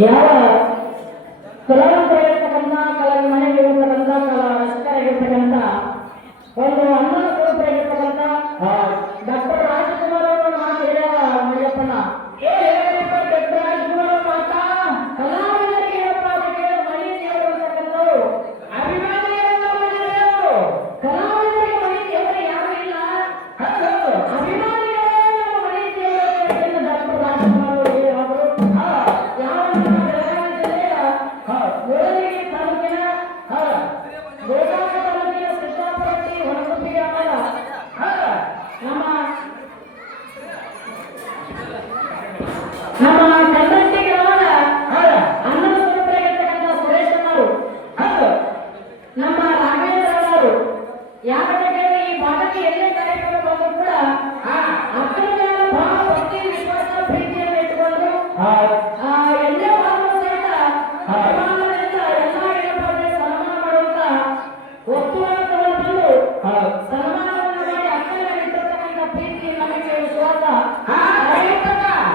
ಯಾವ ಕಲಾವಿದರಿರ್ತಕ್ಕಂಥ ಕಲಾವಿಮನೆಗಿರ್ತಕ್ಕಂಥ ರಸಿಕರಾಗಿರ್ತಕ್ಕಂಥ ಒಂದು ಅನ್ನದ ಕುರುಪರಾಗಿರ್ತಕ್ಕಂಥ ಡಾಕ್ಟರ್ ರಾಜಕುಮಾರ್ ಅವರು ಮಾತು ಹೇಳ್ಯಾರ ಮರಿಯಪ್ಪನ ಡಾಕ್ಟರ್ ರಾಜಕುಮಾರ್ ಅವ್ರ ಮಾತಾ ಕಲಾವಿದರಿಗೆ ಮನೆ ದೇವರು ಅಂತಕ್ಕಂಥವ್ರು ಅಭಿಮಾನಿಗಳನ್ನ ಮನೆಯವರು ಕಲಾವಿದರಿಗೆ ಮನೆ ದೇವರು ಯಾರು ಇಲ್ಲ ಅಭಿಮಾನಿಗಳೇ ನಮ್ಮ ಮನೆ ದೇವರು ಡಾಕ್ಟರ್ ರಾಜಕುಮಾರ್ ಅವರು ಹೇಳಿದ್ರು. ಯಾವ ತಾಲೂಕಿನ ಗೋಕಾಕ ತಾಲೂಕಿನ ಸಿದ್ದಾಪುರಟ್ಟಿ ಹೊರಗುಪ್ಪಿ ಗ್ರಾಮದ ನಮ್ಮ ಕಲ್ಲಟ್ಟಿ ಗ್ರಾಮದ ಅನ್ನದ ಸ್ವರೂಪರಾಗಿರ್ತಕ್ಕಂಥ ಸುರೇಶ್ ಅವರು ನಮ್ಮ ರಾಘವೇಂದ್ರ ಅವರು ಯಾಕಂದ್ರೆ ಈ ಭಾಗಕ್ಕೆ ಎಲ್ಲೇ ಕಾರ್ಯಕ್ರಮ ಬಂದರೂ ಕೂಡ ಅತ್ಯಂತ ಭಾವ ಭಕ್ತಿ ವಿಶ್ವಾಸ ಪ್ರೀತಿಯನ್ನು ಇಟ್ಟುಕೊಂಡು ಎಲ್ಲೇ ಭಾಗವೂ ಸಹಿತ ಅಭಿಮಾನದಿಂದ ಎಲ್ಲ ಹೆಣ್ಣುಮಕ್ಕಳಿಗೆ ಸನ್ಮಾನ ಮಾಡುವಂತ ವಸ್ತುವನ್ನು ತಗೊಂಡು ಸನ್ಮಾನವನ್ನು ಮಾಡಿ ಅಕ್ಕನ ಇಟ್ಟಿರ್ತಕ್ಕಂಥ ಪ್ರೀತಿ ನಮಗೆ ವಿಶ್ವಾಸ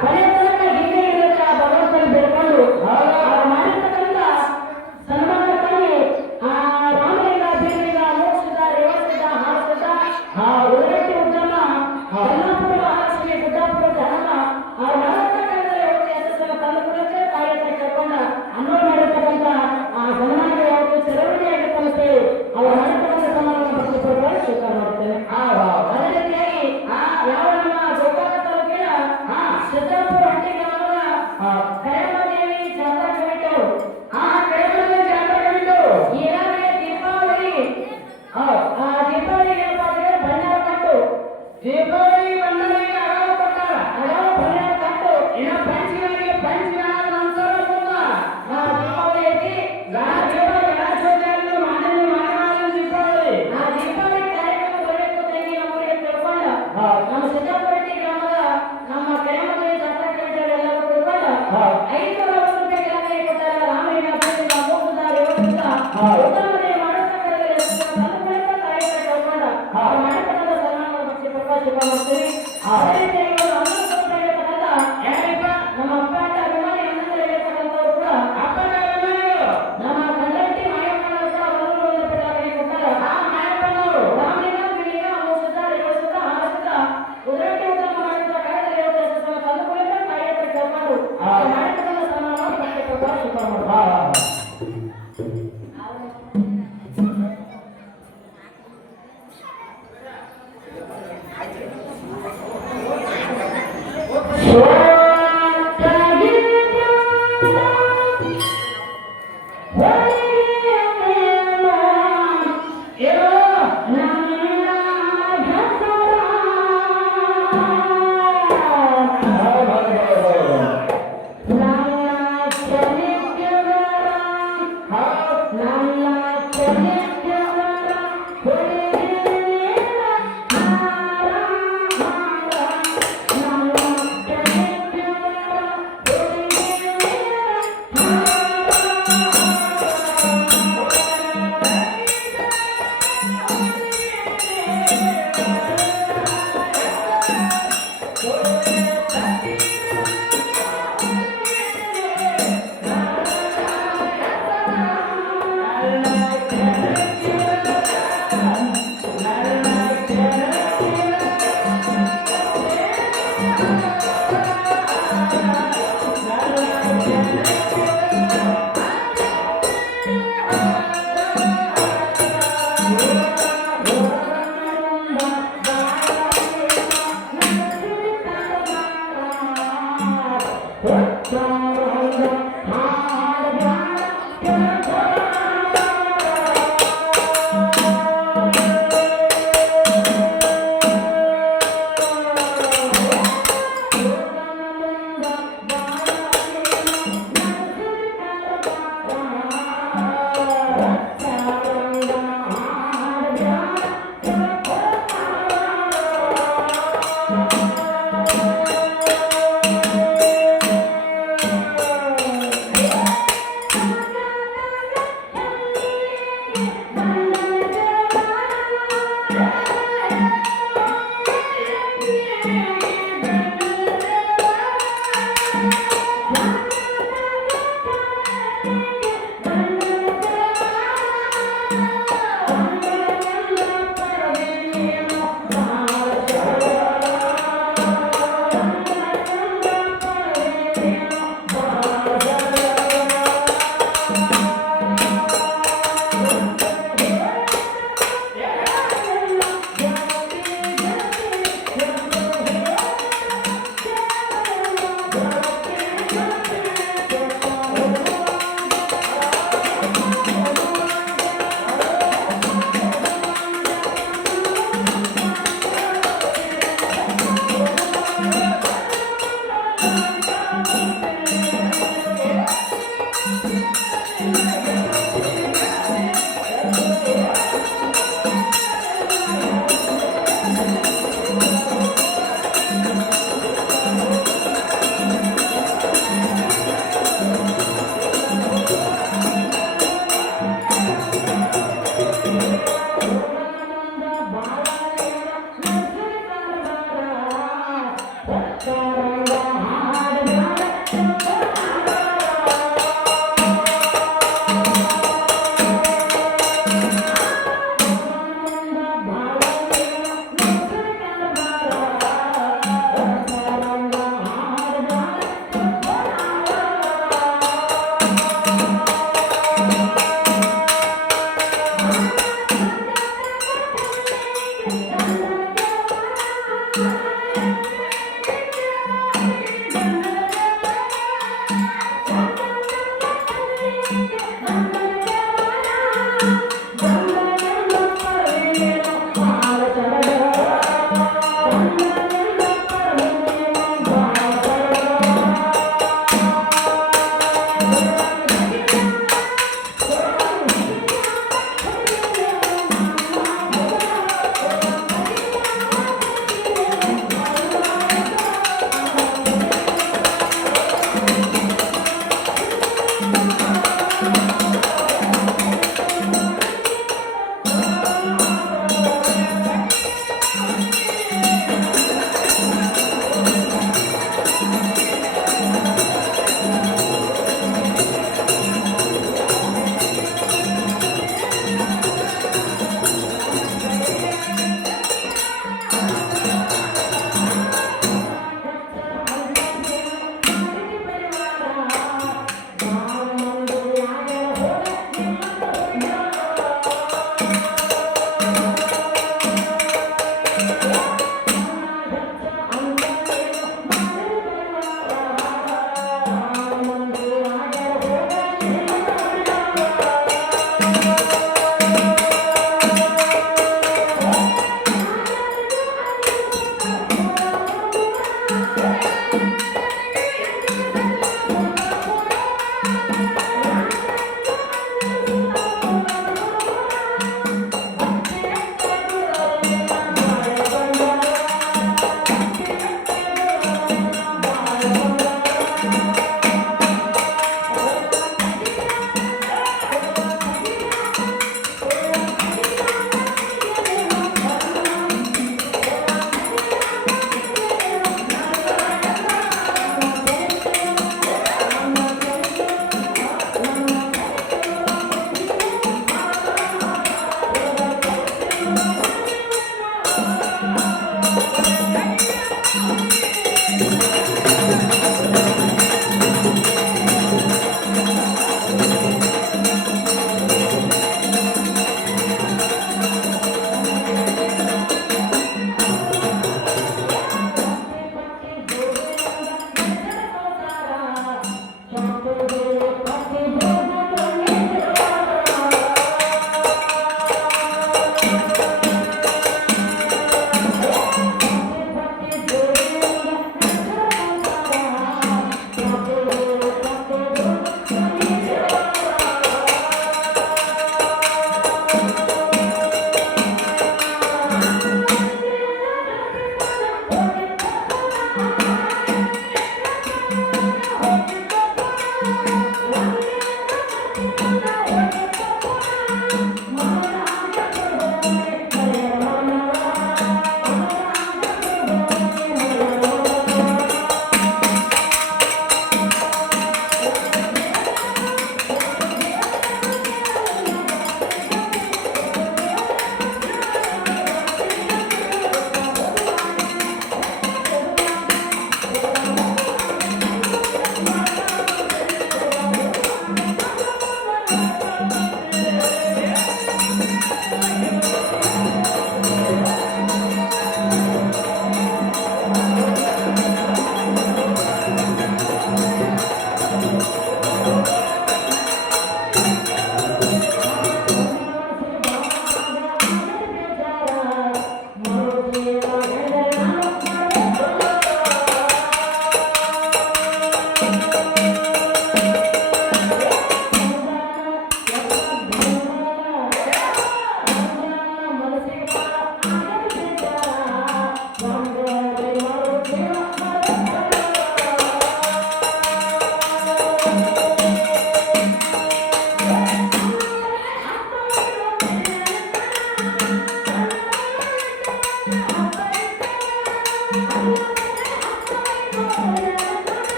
ಕೊನೆ ತನಕ ಹೀಗೆ ಇರುತ್ತೆ ಆ ಭಗವಂತನ ಬೇಡ್ಕೊಂಡು ಅವ್ರು ಮಾಡಿರ್ತಕ್ಕಂಥ ಸನ್ಮಾನಕ್ಕಾಗಿ ರಾಮಲಿಂಗ ಬೀರಲಿಂಗ ಮೋಕ್ಷದ ರೇವಸಿದ್ದ ಹಾರಸಿದ್ದ ಉಳ್ಳಟ್ಟಿ ಉದ್ಯಮ ಯಲ್ಲಾಪುರ ಮಹಾಲಕ್ಷ್ಮಿ ಗುಡ್ಡಾಪುರ ಜನ ಅವ್ರ ಯಶಸ್ಸನ್ನು ತಂದುಕೊಡಕ್ಕೆ ಕಾರ್ಯಕ್ಕೆ ಕರ್ಕೊಂಡ ಅನ್ವಯ ಮಾಡಿರ್ತಕ್ಕಂಥ ಆ ಸನ್ಮಾನಗಳು ಯಾವುದು ಚರವಣಿ ಆಗಿರ್ತಂತೆ ಅವ್ರು ಮಾಡಿರ್ತಕ್ಕಂಥ ಸನ್ಮಾನವನ್ನು ಪಡಿಸಿಕೊಳ್ಳಲು ಸ್ವೀಕಾರ ಮಾಡುತ್ತೇನೆ. ಅದೇ ರೀತಿಯಾಗಿ ಯಾವ ನಮ್ಮ ಗೋಕಾಕ ತಾಲೂಕಿನ ಸಿದ್ದಾಪುರ ಹಟ್ಟಿ ಗ್ರಾಮದ ಕರೆಮದೇವಿ ಜಾತ್ರಾ ಕಮಿಟಿ ಅವರು ಕರೆಮದೇವಿ ಜಾತ್ರಾ ಕಮಿಟಿ ಈಗಾಗಲೇ ದೀಪಾವಳಿ ದೀಪಾವಳಿಗೆ ಬಣ್ಣ ಕಟ್ಟು ದೀಪಾವಳಿ ಬಣ್ಣಗಳಿಗೆ ಅಗಾವ ಕೊಟ್ಟಾರ ಅಗಾವ ಬಣ್ಣ ಕಟ್ಟು ಇನ್ನು ಪಂಚಮಿಗೆ ಪಂಚಮಿಯಾದ ನಂತರ ದೀಪಾವಳಿ ಐತಿ ದೀಪಾವಳಿ ರಾಜ್ಯೋತ್ಸವ ಮಾನವ ದೀಪಾವಳಿ ದೀಪಾವಳಿ ಕಾರ್ಯಕ್ರಮ ಬರಬೇಕು ತಂಗಿ ನಮ್ಮೂರಿಗೆ ತಿಳ್ಕೊಂಡು ನಮ್ಮ ಸಿದ್ದಾಪುರಟ್ಟಿ ಗ್ರಾಮದ ನಮ್ಮ ಕರೆಮದೇವಿ ಜಾತ್ರಾ ಕಮಿಟಿ ಎಲ್ಲರೂ ತಿಳ್ಕೊಂಡು 500 ರೂಪಾಯಿ ಕೆಳಗೆ ಕೊಟ್ಟಾರ ರಾಮಲಿಂಗ ಬೀರಲಿಂಗ ಮೋಕ್ಷದ ರೇವಸಿದ್ದ ಉತ್ತಮನೇ ಮಾಡತಕ್ಕಂಥ ತಂದುಕೊಳ್ಳುವ ಕಾರ್ಯಕ್ರಮ ತಿಳ್ಕೊಂಡ ಅವ್ರು ಮಾಡತಕ್ಕಂಥ ಸನ್ಮಾನವನ್ನು ಪಕ್ಷಿ ಪ್ರಕಾಶ ಮಾಡ್ತೀವಿ. ಅದೇ ರೀತಿಯಾಗಿ ನಮ್ಮ ಅಪ್ಪ ಅಂತ ಅಭಿಮಾನಿ ಅಣ್ಣಂದಿರತಕ್ಕಂಥವ್ರು ಕೂಡ ನಮ್ಮ ಕಲ್ಲಟ್ಟಿ ಮಾಯಮ್ಮನ ಕೂಡ 100 ರೂಪಾಯಿ ಕೊಟ್ಟಾರ.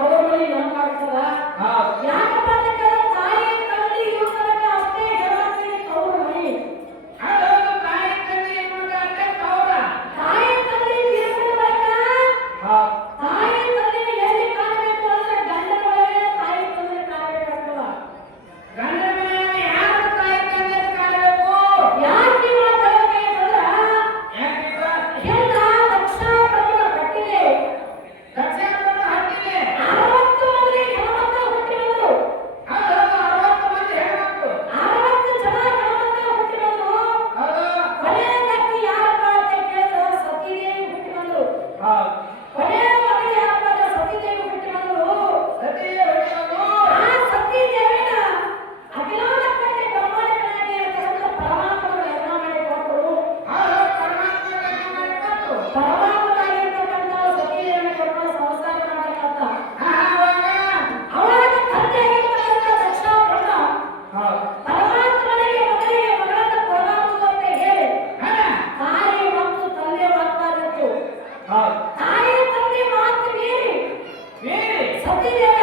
ತವರು ಮನೆ ನೆನಪು ಮಾಡ್ತಾರ. ಯಾಕಪ್ಪ ಅಂತ ಕೇಳಿದ್ರೆ ತಾಯಿ ತಂದೆ ಇರೋ ತನಕ ಅಷ್ಟೇ ಹೆಣ್ಮಕ್ಳಿಗೆ ತವರು ಮನೆ. ತಾಯಿ ತಂದೆ ತೀರ್ಕೊಂಡ ಬಳಿಕ ತಾಯಿ ತಂದೆ ಎಲ್ಲಿ ಕಾಣಬೇಕು ಅಂದ್ರೆ ಗಂಡನ ಒಳಗೆ ತಾಯಿ ತಂದೆ ಕಾಣಬೇಕಾಗ್ತದ. ಗಂಡನ ಮನೆಯಲ್ಲಿ ಯಾರು ತಾಯಿ ತಂದೆ ಕಾಣಬೇಕು? ಯಾಕೆ ಮಾತಾಡಬೇಕಂದ್ರ ಹೆಣ್ಣ ಲಕ್ಷಾಪತಿಯ ಕಟ್ಟಿದೆ. 60 ಮಂದಿ ಹೆಣ್ಮಕ್ಳು ಹುಟ್ಟಿ ಬಂದ್ರು. 60 ಜನ ಹೆಣ್ಮಕ್ಳು ಹುಟ್ಟಿ ಬಂದ್ರು. ಕೊನೆಯ ವ್ಯಕ್ತಿ ಯಾರಪ್ಪ ಅಂತ ಕೇಳಿದ್ರೆ ಸತೀದೇವಿ ಹುಟ್ಟಿ ಬಂದ್ರು. ಕೊನೆಯ ಮಗಳು ಯಾರಪ್ಪ ಅಂದ್ರೆ ಸತೀದೇವಿ ಹುಟ್ಟಿ ಬಂದ್ರು. ಆ ಸತೀದೇವಿನ ಅಖಿಲಾಂಡಕೋಟಿ ಬ್ರಹ್ಮಾಂಡನಾಗಿ ಇರತಕ್ಕಂಥ ಪರಮಾತ್ಮನು ಯಜ್ಞ ಮಾಡಿ ಕೊಟ್ಟರು. ಪರಮಾತ್ಮನಾಗಿರ್ತಕ್ಕಂಥ ಸತೀದೇವಿ ಕೊಟ್ಟು ಸಂಸಾರ ಮಾಡಕತ್ತ. ಅವಾಗ ತಂದೆಯಾಗಿರ್ತಕ್ಕಂಥ ದಕ್ಷ ಬ್ರಹ್ಮ ಪರಮಾತ್ಮನಿಗೆ ಮಗಳನ್ನು ಕೊಡಬಾರದು ಅಂತ ಹೇಳಿ ತಾಯಿ ಮತ್ತು ತಂದೆ ಮಾತಾಡಿತ್ತು. ತಾಯಿ ತಂದೆ ಮಾತು ಮೀರಿ ಸತೀದೇವಿ